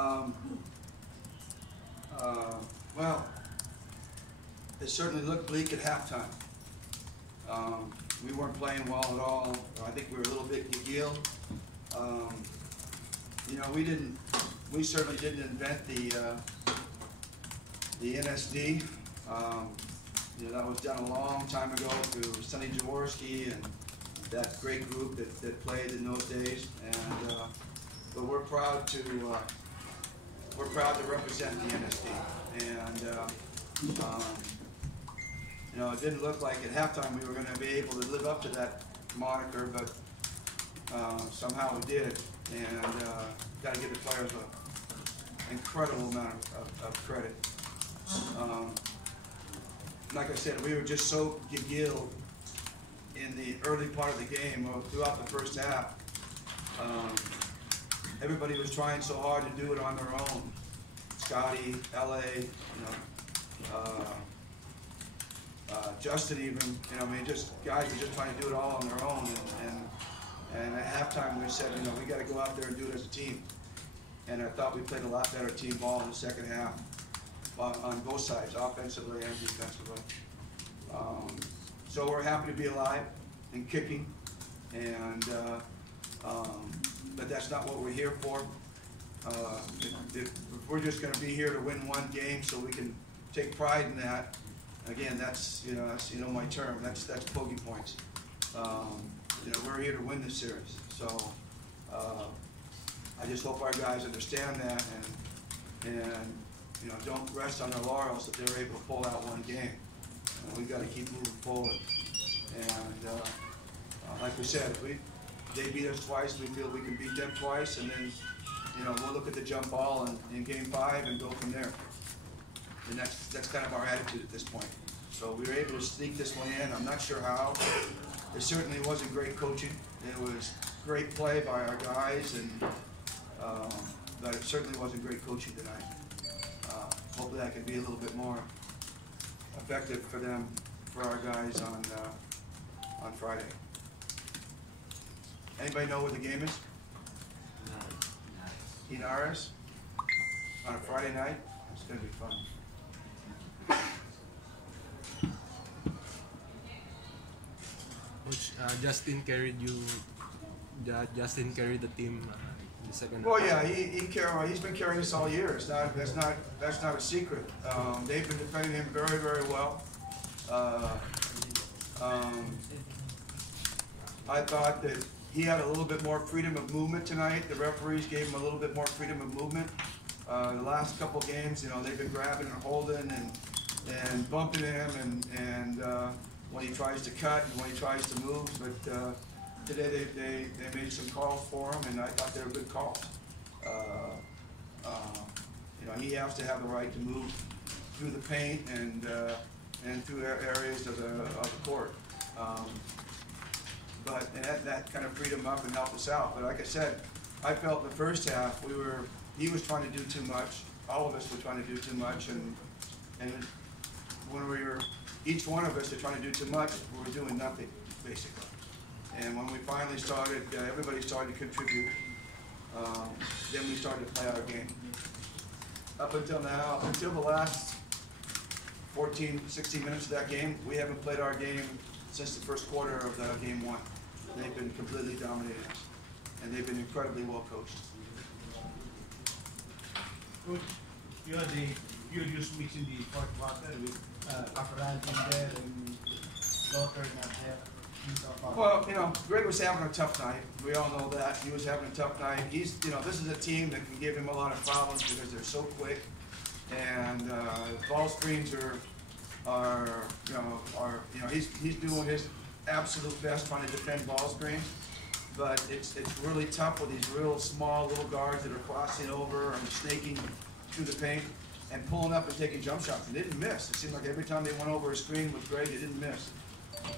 Um, well, it certainly looked bleak at halftime. We weren't playing well at all. I think we were a little bit giggled. You know, we certainly didn't invent the NSD. You know, that was done a long time ago through Sonny Jaworski and that great group that played in those days. And but we're proud to represent the NSD. And you know, it didn't look like at halftime we were going to be able to live up to that moniker, but somehow we did. And got to give the players an incredible amount of credit. Like I said, we were just so giggled in the early part of the game, throughout the first half. Everybody was trying so hard to do it on their own. Scotty, LA, you know, Justin even, you know, I mean, just guys were just trying to do it all on their own. And at halftime we said, you know, we got to go out there and do it as a team. And I thought we played a lot better team ball in the second half on both sides, offensively and defensively. So we're happy to be alive and kicking, and but that's not what we're here for. If we're just going to be here to win one game, so we can take pride in that. Again, that's my term. That's bogey points. You know, we're here to win this series. So I just hope our guys understand that and you know, don't rest on their laurels that they're able to pull out one game. We've got to keep moving forward. And like we said, if they beat us twice, we feel we can beat them twice, and then, you know, we'll look at the jump ball in Game 5 and go from there. And that's kind of our attitude at this point. So we were able to sneak this one in. I'm not sure how. It certainly wasn't great coaching. It was great play by our guys, and but it certainly wasn't great coaching tonight. Hopefully that can be a little bit more effective for them, for our guys on Friday. Anybody know where the game is? Ginebra on a Friday night. It's going to be fun. Coach, Justin carried the team in the second half. Well, yeah, he's been carrying us all year. That's not a secret. They've been defending him very, very well. I thought that he had a little bit more freedom of movement tonight. The referees gave him a little bit more freedom of movement. The last couple games, you know, they've been grabbing and holding and bumping him and when he tries to cut and when he tries to move. But today they made some calls for him, and I thought they were good calls. You know, he has to have the right to move through the paint and through areas of the court. But that kind of freed him up and helped us out. But like I said, I felt in the first half he was trying to do too much. All of us were trying to do too much, and when each one of us are trying to do too much, we were doing nothing basically. And when we finally started, everybody started to contribute. Then we started to play our game. Up until now, up until the last 14, 16 minutes of that game, we haven't played our game since the first quarter of game 1. They've been completely dominating us, and they've been incredibly well coached. Coach, you used weeks in the fourth quarter with Caparan in there and Daughter not there. Well, you know, Greg was having a tough night. We all know that. He was having a tough night. You know, this is a team that can give him a lot of problems because they're so quick, and ball screens he's doing his absolute best trying to defend ball screens, but it's really tough with these real small little guards that are crossing over and snaking through the paint and pulling up and taking jump shots. They didn't miss. It seemed like every time they went over a screen with Greg, they didn't miss.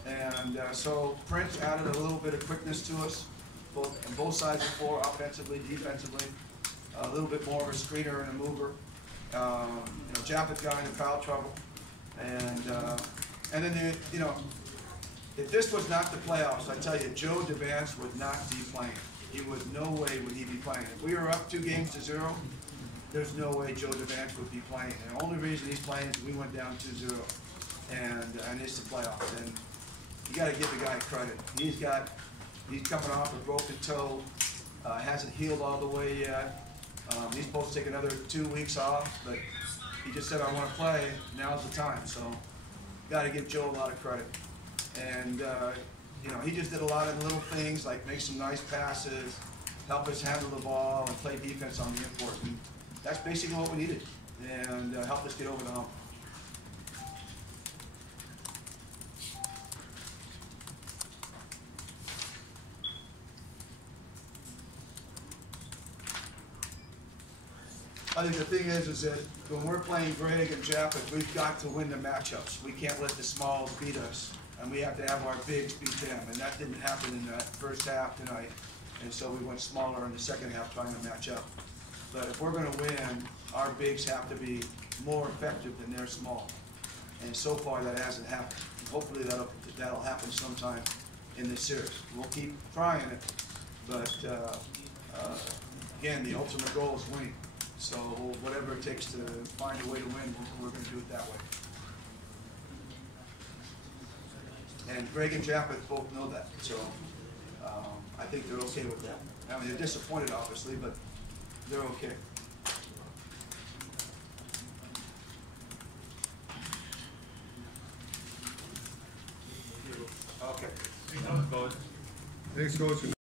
And so Prince added a little bit of quickness to us, on both sides of the floor, offensively, defensively. A little bit more of a screener and a mover. You know, Japeth got into foul trouble, and then you know, if this was not the playoffs, I tell you, Joe DeVance would not be playing. He would no way would he be playing. If we were up 2-0, there's no way Joe Devance would be playing. And the only reason he's playing is we went down 2-0, and it's the playoffs. And you got to give the guy credit. He's coming off a broken toe, hasn't healed all the way yet. He's supposed to take another 2 weeks off, but he just said, I want to play, now's the time. So got to give Joe a lot of credit. And you know, he just did a lot of little things like make some nice passes, help us handle the ball, and play defense on the import. And that's basically what we needed, and help us get over the hump. I think the thing is that when we're playing Greg and Japeth, we've got to win the matchups. We can't let the smalls beat us, and we have to have our bigs beat them. And that didn't happen in that first half tonight, and so we went smaller in the second half trying to match up. But if we're going to win, our bigs have to be more effective than their small. And so far that hasn't happened. And hopefully that'll happen sometime in this series. We'll keep trying it, but again, the ultimate goal is winning. So whatever it takes to find a way to win, we're going to do it that way. And Greg and Japeth both know that, so I think they're okay with that. I mean, they're disappointed, obviously, but they're okay. Okay. Coach. Thanks, Coach.